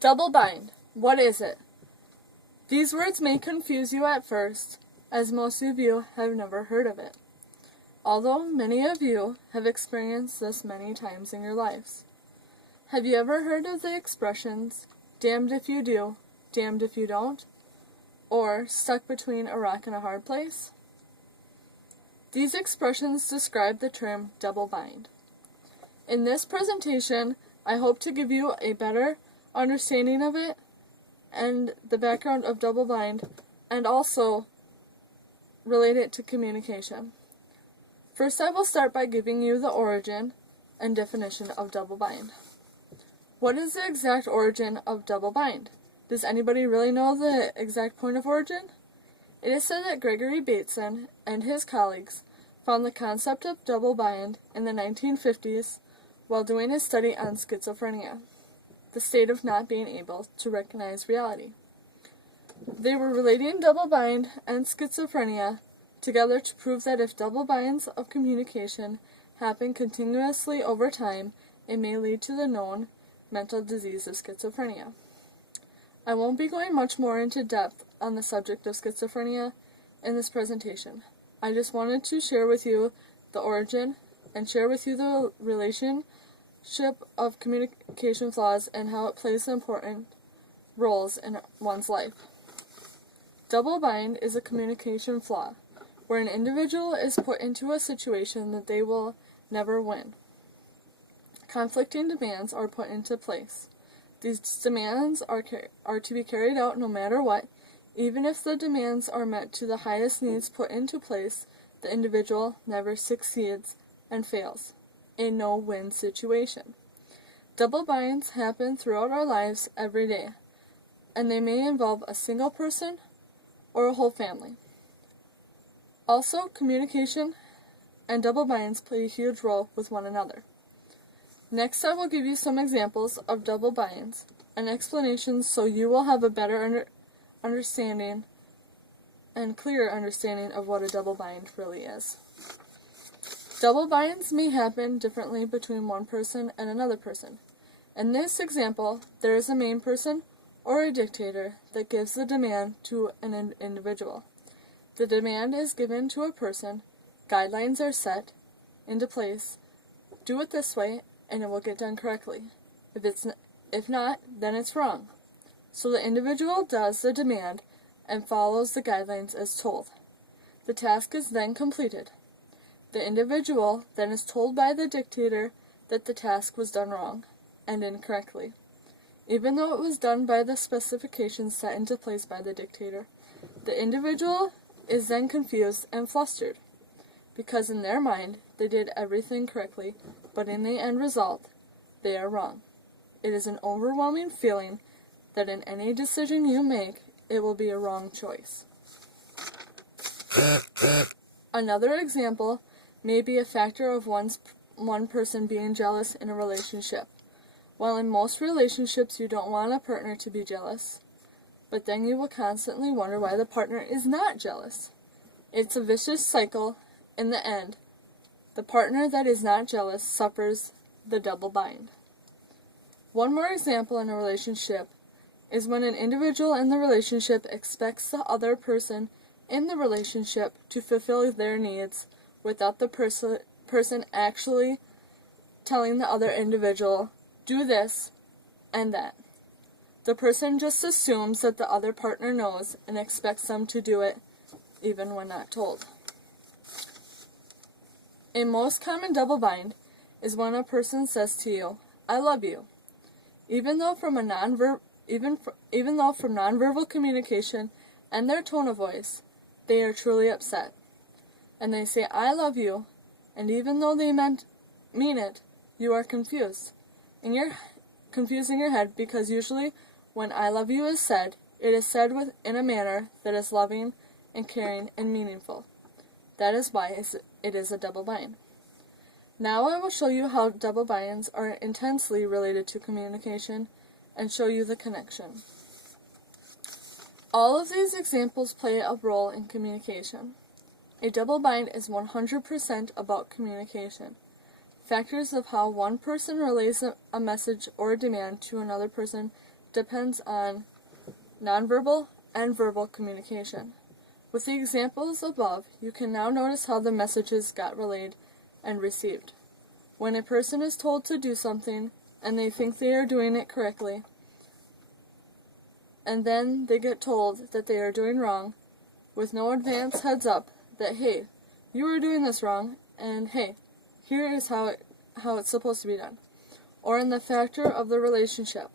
Double bind. What is it? These words may confuse you at first, as most of you have never heard of it, although many of you have experienced this many times in your lives. Have you ever heard of the expressions, damned if you do, damned if you don't, or stuck between a rock and a hard place? These expressions describe the term double bind. In this presentation, I hope to give you a better understanding of it and the background of double bind, and also relate it to communication. First, I will start by giving you the origin and definition of double bind. What is the exact origin of double bind? Does anybody really know the exact point of origin? It is said that Gregory Bateson and his colleagues found the concept of double bind in the 1950s while doing a study on schizophrenia, the state of not being able to recognize reality. They were relating double bind and schizophrenia together to prove that if double binds of communication happen continuously over time, it may lead to the known mental disease of schizophrenia. I won't be going much more into depth on the subject of schizophrenia in this presentation. I just wanted to share with you the origin and share with you the relationship of communication flaws and how it plays important roles in one's life. Double bind is a communication flaw, where an individual is put into a situation that they will never win. Conflicting demands are put into place. These demands are to be carried out no matter what. Even if the demands are met to the highest needs put into place, the individual never succeeds and fails. A no-win situation. Double binds happen throughout our lives every day, and they may involve a single person or a whole family. Also, communication and double binds play a huge role with one another. Next, I will give you some examples of double binds and explanations so you will have a better understanding and clearer understanding of what a double bind really is. Double binds may happen differently between one person and another person. In this example, there is a main person or a dictator that gives the demand to an individual. The demand is given to a person, guidelines are set into place, do it this way and it will get done correctly. If not, then it's wrong. So the individual does the demand and follows the guidelines as told. The task is then completed. The individual then is told by the dictator that the task was done wrong and incorrectly, even though it was done by the specifications set into place by the dictator. The individual is then confused and flustered, because in their mind they did everything correctly, but in the end result, they are wrong. It is an overwhelming feeling that in any decision you make, it will be a wrong choice. Another example may be a factor of one person being jealous in a relationship. While in most relationships you don't want a partner to be jealous, but then you will constantly wonder why the partner is not jealous. It's a vicious cycle. In the end, the partner that is not jealous suffers the double bind. One more example in a relationship is when an individual in the relationship expects the other person in the relationship to fulfill their needs without the person actually telling the other individual, do this and that. The person just assumes that the other partner knows and expects them to do it even when not told. A most common double bind is when a person says to you, I love you, even though from nonverbal communication and their tone of voice, they are truly upset. And they say, I love you, and even though they mean it, you are confused. And you're confused in your head because usually when I love you is said, it is said in a manner that is loving and caring and meaningful. That is why it is a double bind. Now I will show you how double binds are intensely related to communication and show you the connection. All of these examples play a role in communication. A double bind is 100% about communication. Factors of how one person relays a message or a demand to another person depends on nonverbal and verbal communication. With the examples above, you can now notice how the messages got relayed and received. When a person is told to do something and they think they are doing it correctly, and then they get told that they are doing wrong, with no advance heads up that, hey, you are doing this wrong, and hey, here is how it's supposed to be done. Or in the factor of the relationship,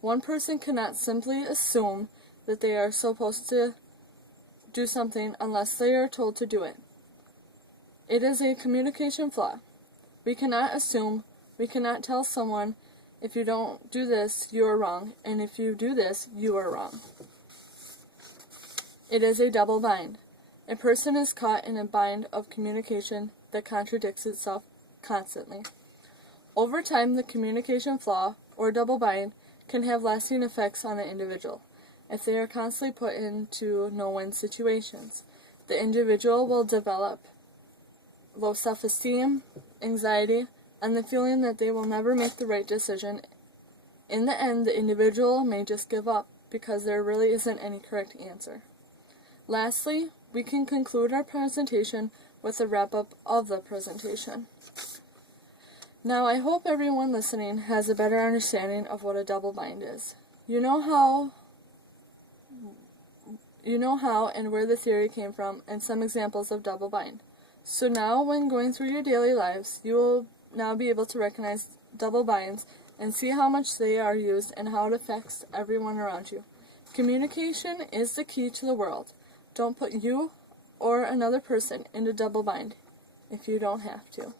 one person cannot simply assume that they are supposed to do something unless they are told to do it. It is a communication flaw. We cannot assume, we cannot tell someone, if you don't do this, you are wrong, and if you do this, you are wrong. It is a double bind. A person is caught in a bind of communication that contradicts itself constantly. Over time, the communication flaw, or double bind, can have lasting effects on an individual. If they are constantly put into no-win situations, the individual will develop low self-esteem, anxiety, and the feeling that they will never make the right decision. In the end, the individual may just give up because there really isn't any correct answer. Lastly, we can conclude our presentation with a wrap-up of the presentation. Now, I hope everyone listening has a better understanding of what a double bind is. You know how and where the theory came from, and some examples of double bind. So now, when going through your daily lives, you will now be able to recognize double binds and see how much they are used and how it affects everyone around you. Communication is the key to the world. Don't put you or another person into double bind if you don't have to.